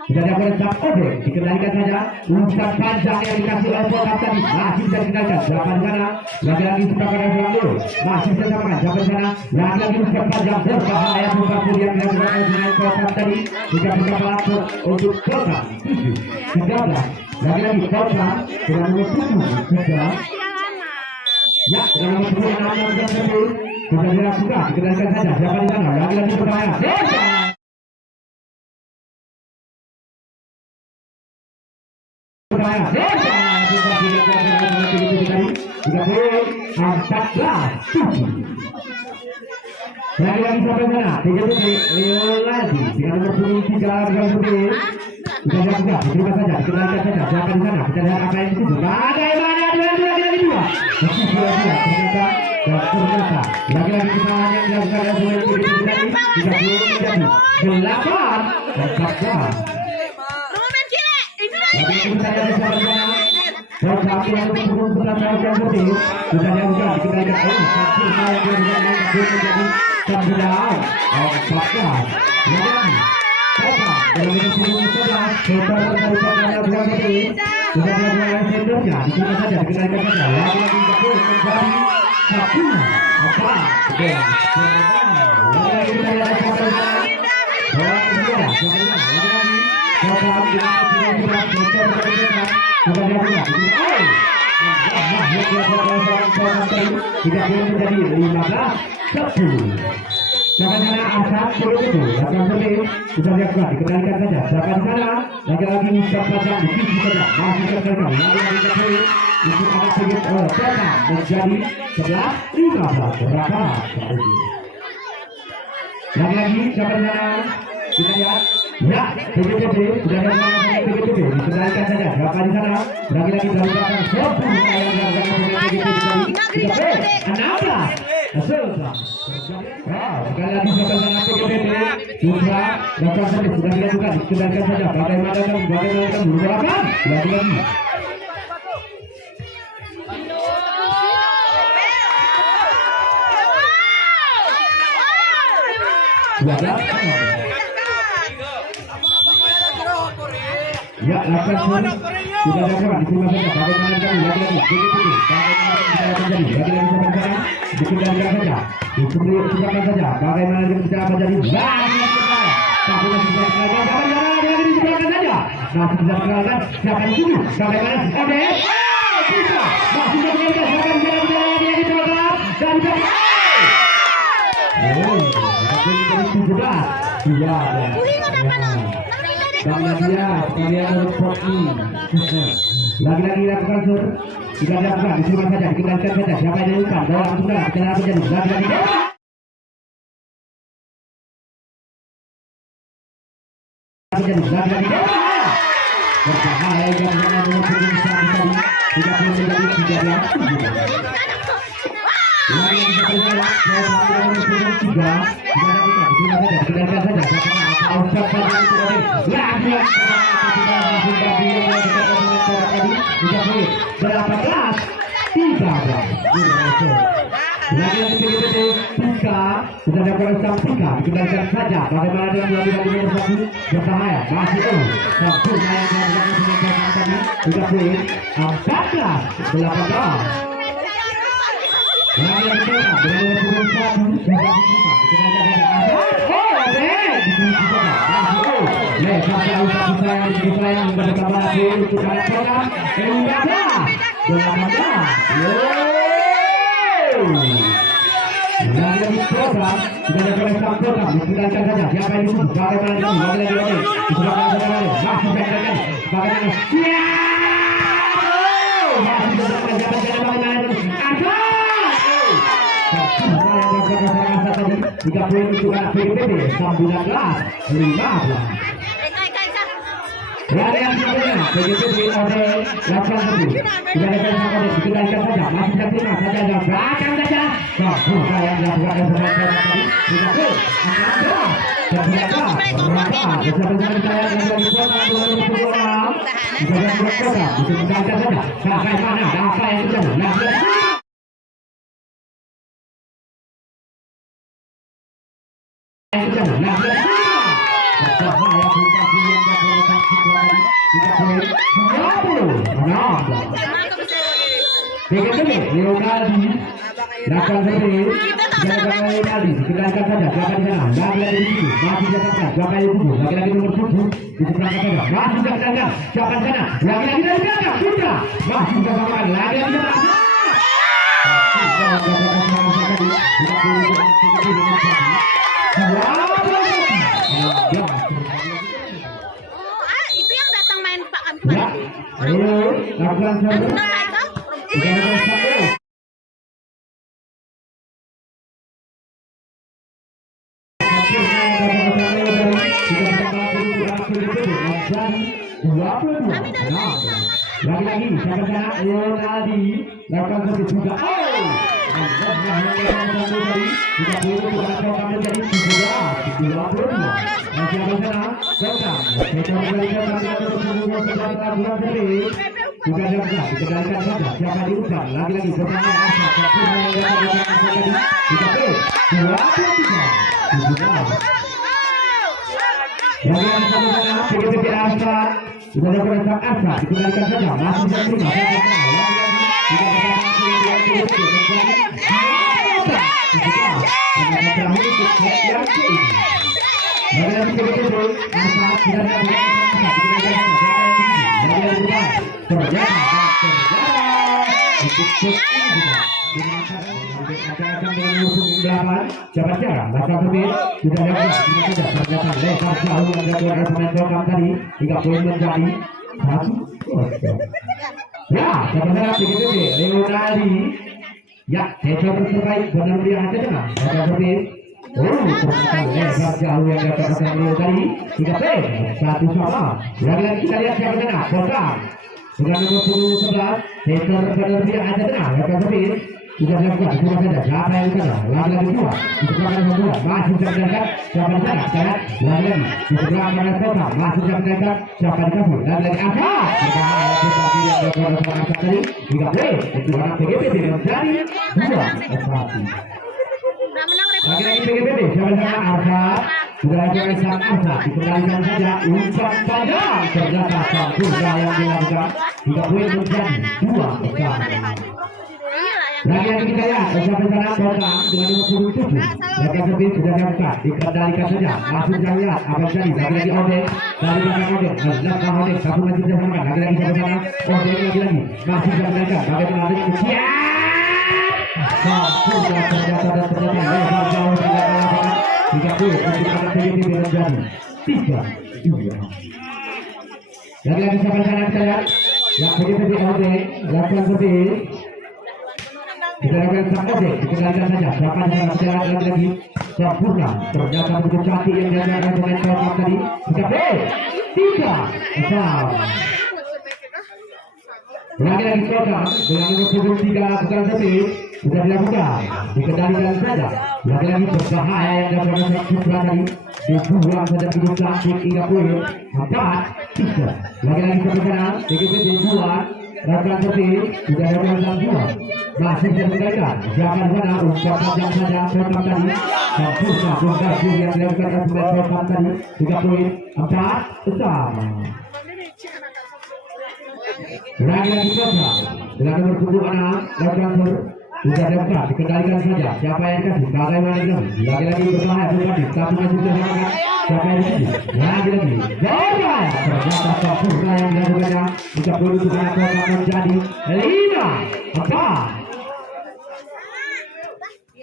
sudah dilakukan serang kode dikendalikan saja umpan panjang yang dikasih oleh program tadi masih bisa dikendalikan berapa di sana lagi-lagi sepakat serang dulu masih bisa samakan sampai sana lagi-lagi umpan panjang berbahaya umpan yang dilakukan oleh program tadi jika bersama untuk program 7-13 lagi-lagi Kota dengan nomor 7 3 ya dengan nomor 6 sudah dilakukan dikendalikan saja siapa di sana lagi-lagi berbahaya lagi-lagi sampai sana 3 lagi dengan nomor 3 dengan seperti kita lihat juga diterima saja dikendalikan saja siapa di sana kita lihat apa yang dituju bagaimana lagi-lagi 2 ternyata lagi-lagi kesalahan yang dilakukan oleh pemain PGPB tadi 30 menjadi 8-14 lagi kita lihat siapa di sana program yang untuk benar-benar yang seperti sudah dilakukan dikendalikan oleh sempurna yang dilakukan menjadi 9-14 lagi Kota dengan nomor 11 Kota Sudah melakukan sendernya, digunakan saja, dikendalikan saja. Lagi-lagi Kapul menjadi satu. Apa? Lagi-lagi kita lihat siapa di sana. Bola kedua, tidak boleh menjadi 15-10. Jangan-jangan asal suruh itu akan lebih sudah dilakukan, dikendalikan saja. Siapa di sana? Lagi-lagi siapa saja dikisi saja. Masih terkendali. Lagi-lagi Kapul itu akan sedikit tetap menjadi 11-15. Berapa? Lagi-lagi siapa di sana? Kita lihat. Ya, PPTP sudah melakukan PPTP, dikendalikan saja. Berapa di sana? Lagi-lagi dari belakang 10 yang dilakukan PPTP tadi. 16. Selesai. Sekali lagi siapa di sana PPTP juga lakukan saja. Sudah dilakukan, dikendalikan saja. Bagaimana berapa? Lagi-lagi. Ya, lakukan sudah dapat diterima saja. Bagaimana kami lagi-lagi dikendalikan saja, dikendalikan saja. Bagaimana kita menjadi tapi masih bisa saja. Masih bisa saja. Siapa yang dulu? Bagaimana? Oke. Bisa. Masih bisa saja. Siapa yang jalan dan iya, kalian lagi-lagi lakukan sur, tidak lakukan, diterima saja, dikendalikan saja. Siapa yang diumpan, bola sudah, kita lakukan jadi lagi-lagi. Berbahaya yang nomor 1 tadi, tidak boleh menjadi 13. Lagi yang kita lihat, sudah dapat sampaikan, dikendalikan saja. Bagaimana dengan lagi-lagi nomor 1 berbahaya, masih satu yang tadi, 14-18. Jika boleh untuk PPTP 19-15. Lagi yang sebelumnya PPTP oleh lakukan satu. Tidak ada yang dikendalikan saja. Masih bisa terima saja dan belakang saja. Buka yang dilakukan oleh pemain tadi. Tidak boleh. Dan berapa? Bersama-sama saya yang dilakukan dikendalikan saja. Bagaimana? Apa yang terjadi? Itu yang datang main Pak Kamil. Ya, ayo, lakukan saja. Lagi-lagi sama-sama Leonardi lakukan satu juga. Lagi-lagi sudah dilakukan sang Arsa, dikembalikan saja, masih bisa terima. Siapa cara bakal terbit sudah dapat saja ternyata lepas jauh yang dilakukan pemain Telkom tadi 3 poin menjadi 1-0. Ya, sebenarnya begitu sih Leonardi. Ya, Tejo terbaik benar dia aja kan. Bakal terbit. Ternyata lepas jauh yang dilakukan Leonardi 3 poin 1-0. Lagi-lagi kita lihat siapa sana. Program dengan nomor 11 Tejo benar dia aja kan. Bakal terbit. Sudah dilakukan, cuma saja siapa yang sana, lagi-lagi dua, di sebelah kanan dua, masih terdekat, siapa di sana, sangat, lagi-lagi, di sebelah kanan kota, masih terdekat, siapa di kabur, lagi-lagi angkat, berbahaya, tetapi yang berkuasa semangat tadi, 3 poin, itu anak PGPD menjadi 2-1. Lagi-lagi PGPD, siapa di sana, Arsa, sudah dilakukan sang Arsa, dikembalikan saja, umpan panjang, ternyata sempurna yang dilakukan, 3 poin menjadi 2-1. Lagi-lagi kita lihat bersama sana program dengan nomor 27 Lepas lebih sudah diangkat dikendalikan saja masih bisa lihat apa yang jadi lagi-lagi Odeng dari belakang Odeng menelakkan Odeng satu lagi sudah samakan lagi-lagi sama sana Odeng lagi-lagi masih bisa menaikkan bagaimana ada kesian sudah ternyata dan ternyata lebar jauh tidak kalah 3 poin untuk anak PGPD menjadi 3-2. Lagi-lagi sampai sana kita lihat yang PGPD Odeng lakukan lebih kita lakukan sang Odeng, dikendalikan saja siapa yang berjalan lagi sempurna ternyata begitu cantik yang dilakukan pemain Telkom tadi 3-3 lagi-lagi program dengan nomor 23 bukan lebih sudah dilakukan dikendalikan saja lagi-lagi berbahaya yang dilakukan sang Putra tadi dibuang saja begitu cantik 3 poin 4-3 lagi-lagi sampai sana PGPD buang lakukan lebih sudah dilakukan sang Putra masih bisa dikendalikan siapa di sana umpan panjang saja Telkom tadi sempurna bongkar yang dilakukan pemain Telkom tadi 3 poin 4-3 lagi-lagi program dengan nomor 26 lakukan sudah dapat dikendalikan saja siapa yang kasih bagaimana lagi-lagi berbahaya berbalik tapi masih bisa dilakukan siapa yang kasih lagi-lagi berbahaya ternyata sempurna yang dilakukannya 3 poin untuk anak Telkom menjadi 5-4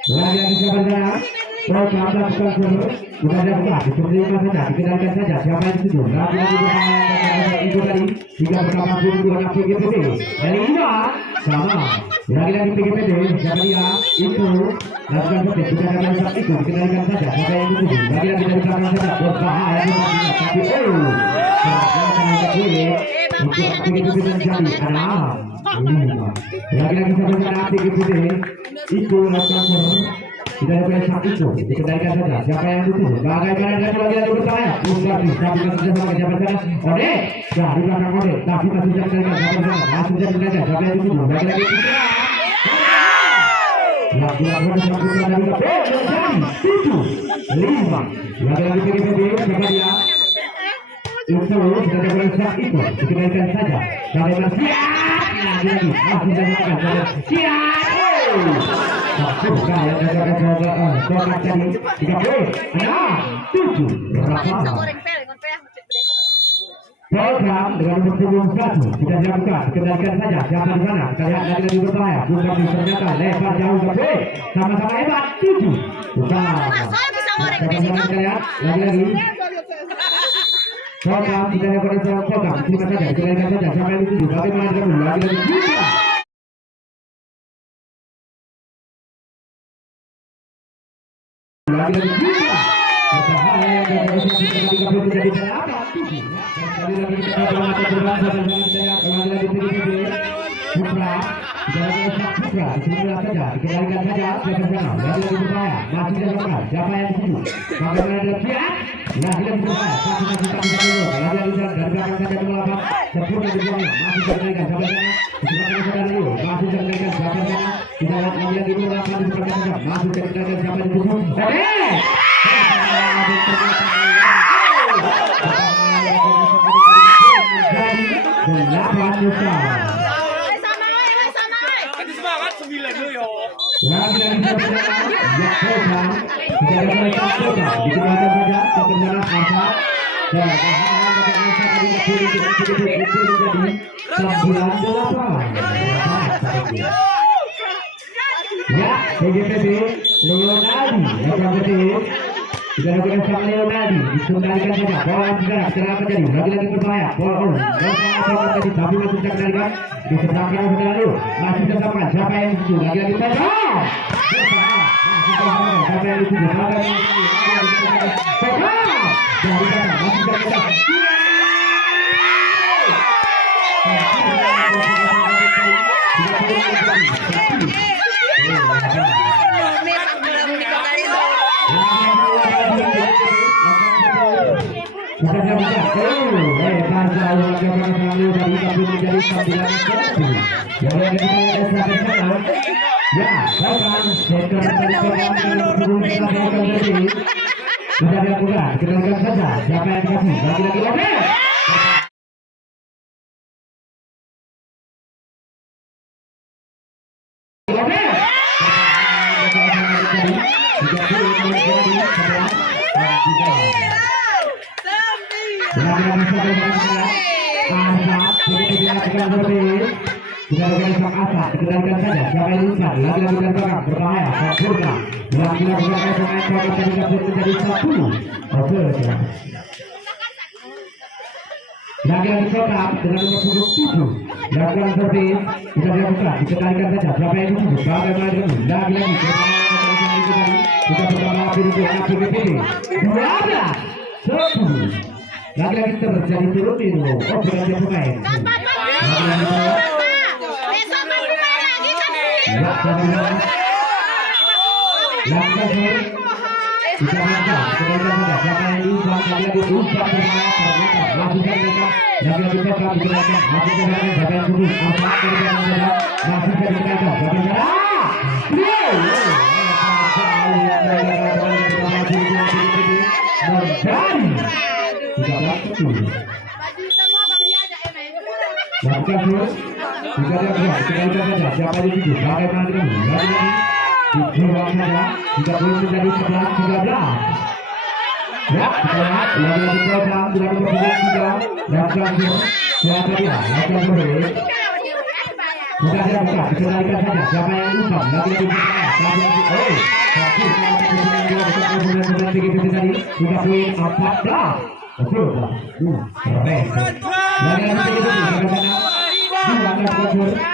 lagi-lagi siapa di sana program lakukan sudah dapat diterima saja dikendalikan saja siapa yang setuju lagi-lagi berbahaya itu tadi 3 pertama pun untuk anak PGPD 5 sama lagi-lagi PGPD siapa dia itu lakukan seperti sudah dapat saat itu dikendalikan saja siapa yang setuju lagi-lagi dari belakang saja berbahaya tapi untuk PGPD menjadi 6-5 lagi-lagi sampai sana PGPD itu lakukan tidak ada saat itu dikendalikan saja siapa yang butuh bagaimana dengan lagi-lagi berbahaya bukan bisa bekerja sama siapa sana Odeng dari belakang Odeng tapi masih bisa dikendalikan siapa sana masih bisa dikendalikan siapa yang butuh lagi-lagi lagi-lagi sang Putra dari menjadi 7-5 lagi-lagi PGPD siapa dia itu sudah ada saat itu dikendalikan saja bagaimana lagi-lagi masih bisa dikendalikan siap Bukan yang program tadi 3 poin 6-7 program dengan nomor 21 sudah dilakukan dikendalikan saja siapa di sana kita lihat lagi berbahaya bukan ternyata lebar jauh 3 poin sama-sama hebat 7 bukan kita lihat lagi program tidak ada program terima saja dikendalikan saja siapa yang dituju bagaimana dengan lagi lagi-lagi juga berbahaya dan harus kita menjadi apa lagi-lagi kita berangkat lagi-lagi PGPD Putra Putra disinilah saja dikendalikan saja siapa sana lagi-lagi berbahaya masih dilakukan siapa yang dituju bagaimana dengan siap lagi-lagi berbahaya masih lagi-lagi dari belakang saja melapang sempurna dibuangnya masih dikendalikan sampai sana disebutkan saudara dulu masih dikendalikan siapa sana kita lihat lagi-lagi melapang di belakang saja masih dikendalikan siapa yang dituju Lagi-lagi pertandingan ya program kita mulai coba dikembangkan saja ke permainan Arsa dan ya PGPB Leonardi kita lakukan sang Leonardi dikembalikan saja bola juga sekarang terjadi lagi-lagi berbahaya bola on bola tadi tapi masih bisa kendalikan di seberang kanan lalu masih tersampai siapa yang dituju lagi-lagi saja siapa yang dituju dari sana masih bisa dikendalikan saja siapa yang lupa lagi-lagi dan belakang berbahaya sempurna lagi-lagi pemain menjadi 10 lagi-lagi tetap dengan nomor 7 lakukan servis bisa dilakukan dikendalikan saja siapa yang dituju bagaimana dengan lagi-lagi kita bersama PGPB 12 lagi-lagi terjadi turun di berganti pemain siapa yang dituju bagaimana dengan dijual saja jika boleh menjadi 11-13 ya kita lihat lagi-lagi program tidak berhubungan juga dan selanjutnya siapa dia lakukan boleh bukan dia buka dikendalikan saja siapa yang lupa lagi-lagi tadi 3 poin 14 betul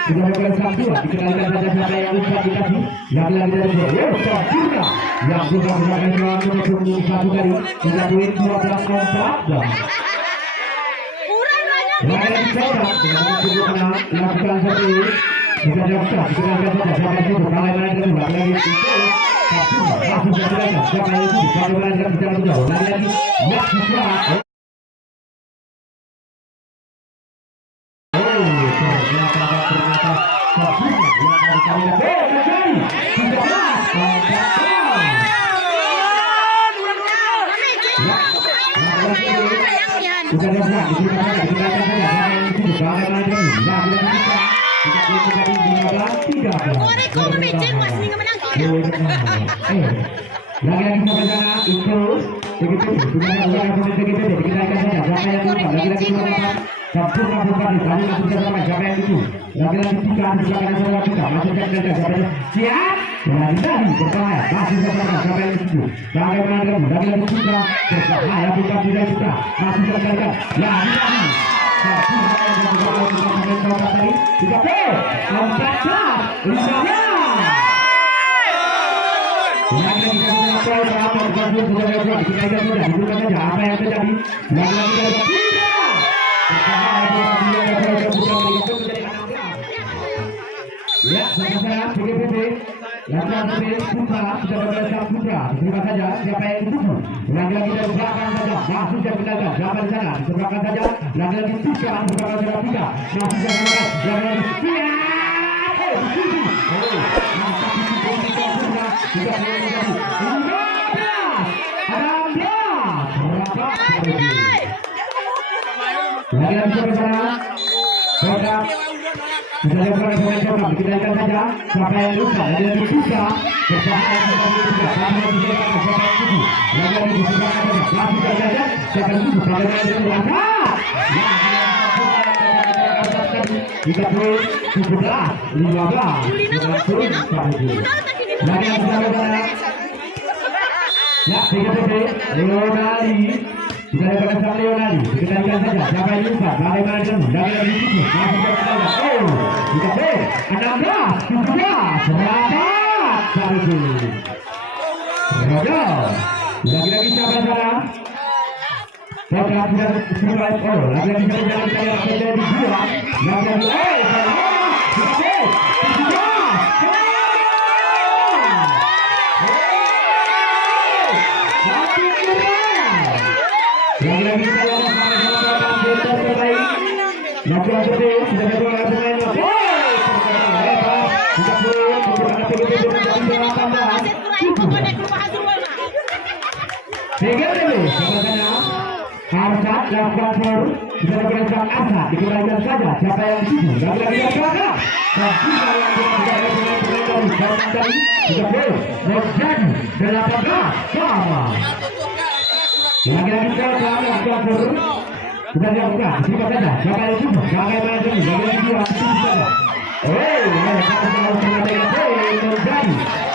sudah bergerak dua dikendalikan saja siapa yang bisa dikasih lagi-lagi dari Sempurna yang sudah bergerak untuk satu kali 3 poin 12-14 lagi-lagi coba dengan lakukan seperti bisa dilakukan dikendalikan saja siapa yang itu bagaimana dengan lagi-lagi itu masih dikendalikan siapa yang itu bagaimana dengan bicara jauh lagi-lagi yang bisa lagi-lagi sampai sana itu begitu sudah begitu dikendalikan saja siapa yang lupa lagi-lagi sempurna berbalik tadi masih bisa sampai siapa yang itu lagi-lagi tiga di belakang saya lakukan masih bisa siapa yang siap lagi-lagi berbahaya masih bisa sampai siapa yang itu bagaimana kamu lagi-lagi tiga berbahaya bukan tidak juga masih bisa kendalikan lagi-lagi tiga apa yang terjadi ya sama-sama PGPB lakukan putra sudah bergerak putra terima saja siapa yang dituju lagi-lagi dari belakang saja masih saya kendalikan siapa di sana disebelahkan saja lagi-lagi tiga berbelakang saja tiga masih saya kendalikan lagi-lagi lagi-lagi bersama program Kita lihat pemain Jepang, dikendalikan saja. Siapa yang lupa, lagi bisa berbahaya kembali juga. Kami dikendalikan siapa yang tuju. Lagi bisa masih terjadi. Siapa yang tuju, bagaimana dengan langkah? 17, 15, lagi yang saudara. Ya, Leonardi. Kita dapatkan sama Leonardi. Dikendalikan saja. Siapa yang lupa? Bagaimana dengan lagi yang dituju. Masih terjadi. Oh, kita 16, 17, selamat. Satu. Rojo. Lagi-lagi siapa sana? Program sudah mulai. Oh, lagi-lagi kita jalan kaya menjadi 2. Lagi-lagi. Lagi-lagi kita lawan sama-sama kita terbaik. Lagi-lagi sudah ada pemainnya. Arsad lakukan baru bisa diberikan Arsad dikembalikan saja siapa yang tuju lagi-lagi yang belakang dan kita yang tidak dari juga boleh menjadi 18 sama lagi-lagi belakang lakukan baru kita dilakukan siapa saja siapa yang tuju bagaimana jadi lagi-lagi dua tuju saja mereka harus mengatakan menjadi 19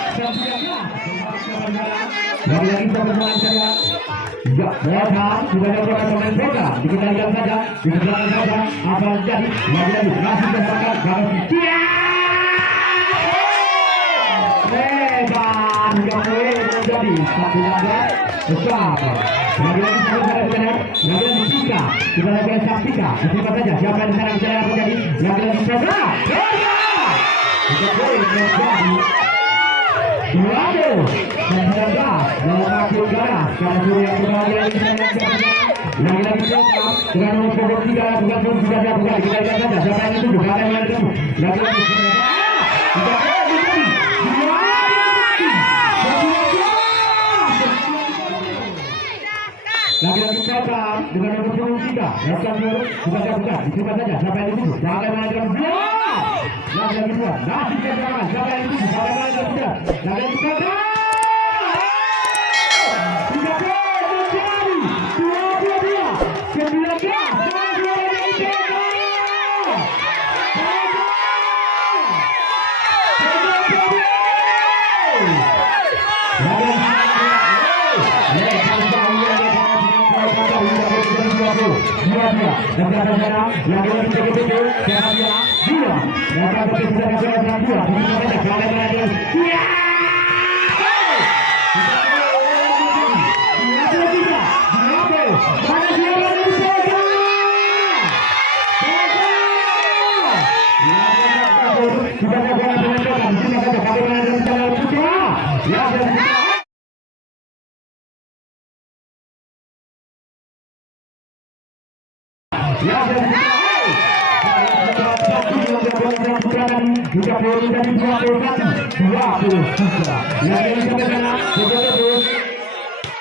lagi-lagi kita berjalan saja. Ya, Botan sudah ada pemain Botan dikendalikan saja, dikendalikan saja. Apa yang jadi? Lagi-lagi masih terangkat kalau tidak. Lebar yang boleh menjadi satu laga besar. Lagi-lagi satu saja benar. Lagi-lagi tiga. Kita lagi saksikan. Siapa saja siapa yang sekarang bisa menjadi? Lagi-lagi saja. Kita boleh menjadi. Waduh, 19 memakai ganas karena Surya kembali lagi-lagi siapa dengan nomor 23 bukan pun sudah dilakukan kita lihat saja siapa yang itu bukan yang itu lagi-lagi lagi-lagi siapa dengan nomor 23 lakukan dulu sudah dilakukan diterima saja siapa yang itu bagaimana dengan lagi-lagi dua nasi keberangan siapa yang itu bagaimana dengan sudah lagi-lagi siapa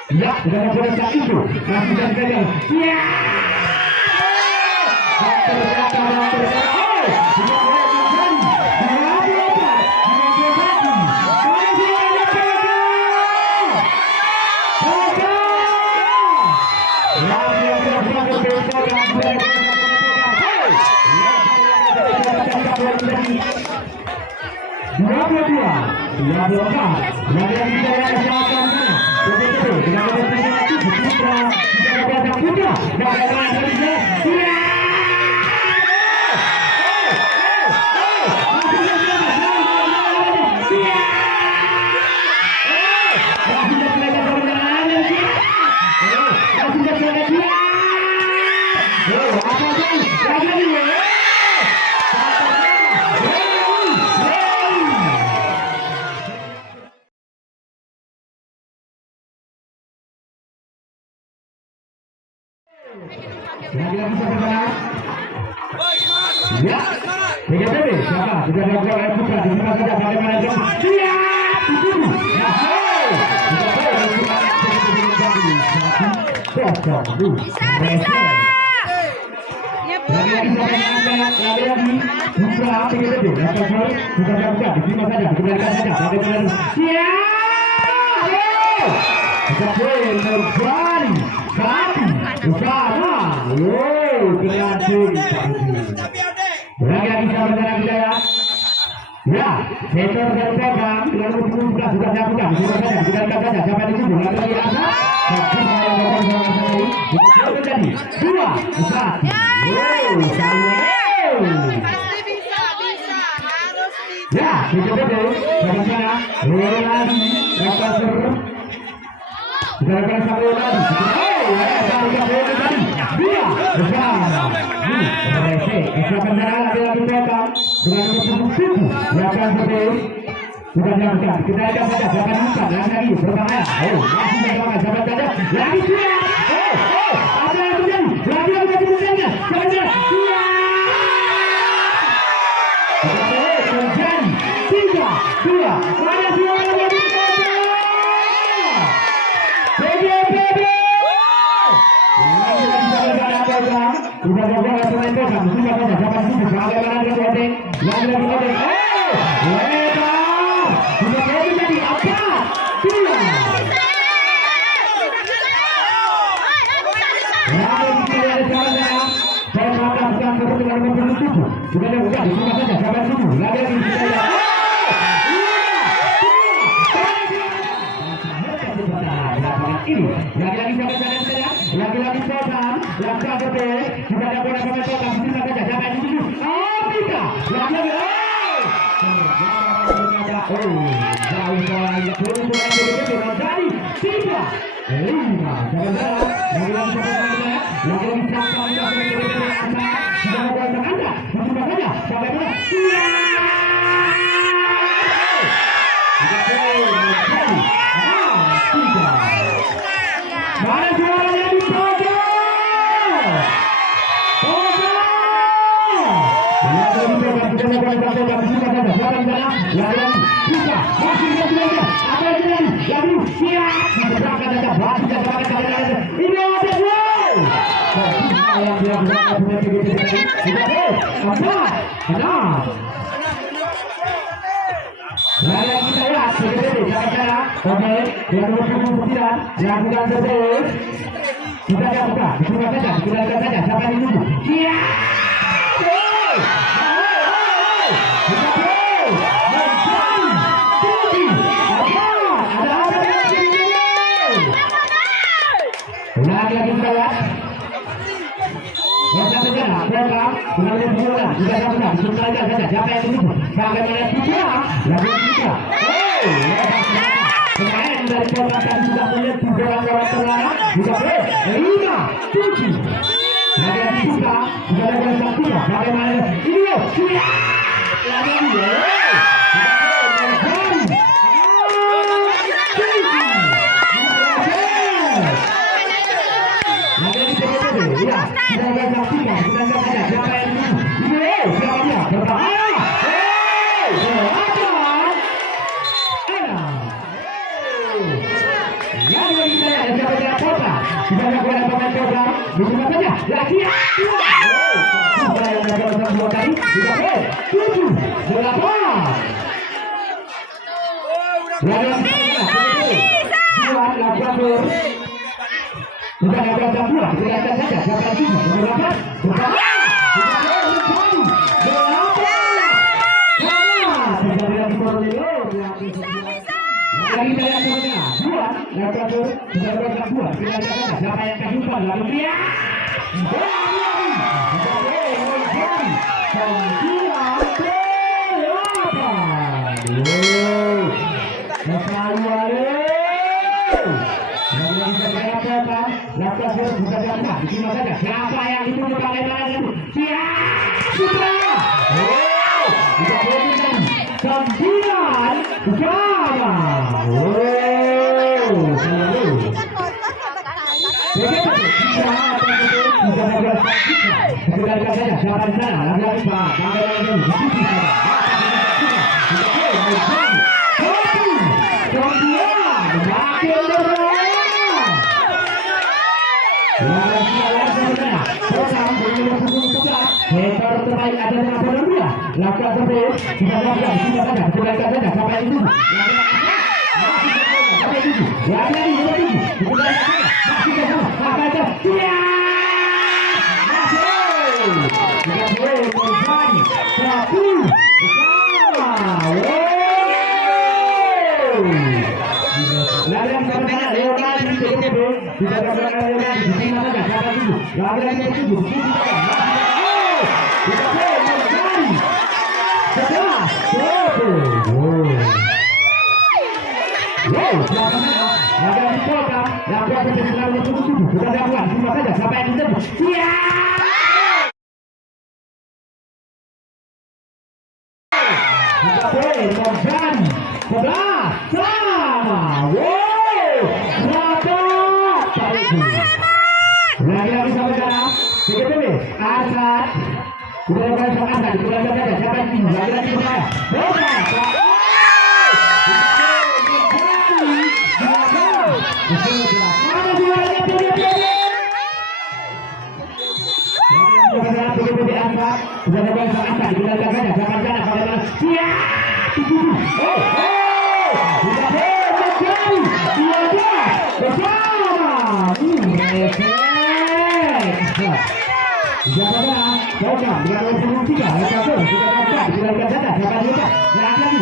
Ya, sudah boleh tak itu. Masih dan gagal. Ya. Ya, PGTB siapa? Sudah dilakukan oleh Putra. Diterima saja bagaimana dia. Siap, dituju. Bisa. Lagi-lagi siapa yang angkat? Lagi-lagi Putra PGTB. Lakukan buka-buka diterima saja, dikembalikan saja. Bagaimana? Ya! Kita poin kembali. Tapi bersama. Berhasil. Lagi-lagi siapa yang angkat? Ya, sektor dari program dengan sudah dilakukan. Sudah saja, dikembalikan saja. Siapa di situ? Lagi-lagi rasa. Terjadi 2 besar. Ya, kita betul. Bagaimana? Lagi, lepas Gerakan sampai lagi. Dia besar. Akan lagi program dengan nomor 7. Gerakan betul. Sudah dilakukan. Kita lihat saja siapa yang bukan lagi berbahaya. Masih berbahaya. Siapa saja? Lagi siap. Apa yang terjadi? Lagi ada kemudiannya. Siapa saja? Siap. Terjadi 3-2. Mana suara lagi? PGTB. Sudah berjalan selain program. Sudah saja. Siapa sih? Bagaimana dia berdeng? Lagi. Sudah terjadi apa? Tidak. Lalu kita lihat sekarang saya mengatakan seperti dengan nomor 7. Sudah dibuka di sini saja sampai 7. Lagi kita lihat. Ini lagi-lagi sampai saja. Lagi-lagi program. Langkah betul. Sudah ada bola pemain program. Di sini saja sampai 7. Kita lagi-lagi. Jauh soal yang belum jadi 3-5. baik ada dengan bola dua. Lakukan terus. Kita lakukan saja. Kembalikan saja sampai itu. Sampai itu. Lagi itu. Kembalikan saja. Masih saja. Sampai itu. Ya. Kita boleh membangun. Satu. Lagi sama-sama. Lagi di TTP. Kita lakukan lagi di sini saja. Sampai itu. Lagi itu. Kita boleh membangun. Setelah. Wow, ada di program yang berada di dalam tubuh sudah dapat cuma saja sampai di sini. Ya. Kita boleh membangun. Sebelah sama. Wow, lagi sama cara. TTP Asad. Sudah dapat sama Asad. Sudah dapat sampai di sini. Lagi saya. Sudah ada yang sangat tadi kita jaga jangan jangan pada siap. Sudah berjalan. Dia bersama. Jangan jangan dia berfungsi tiga. Satu sudah dapat kita jaga jangan lupa. Lagi.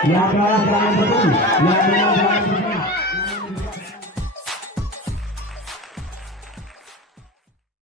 Yang kalah jangan berhenti, yang menang jangan berhenti.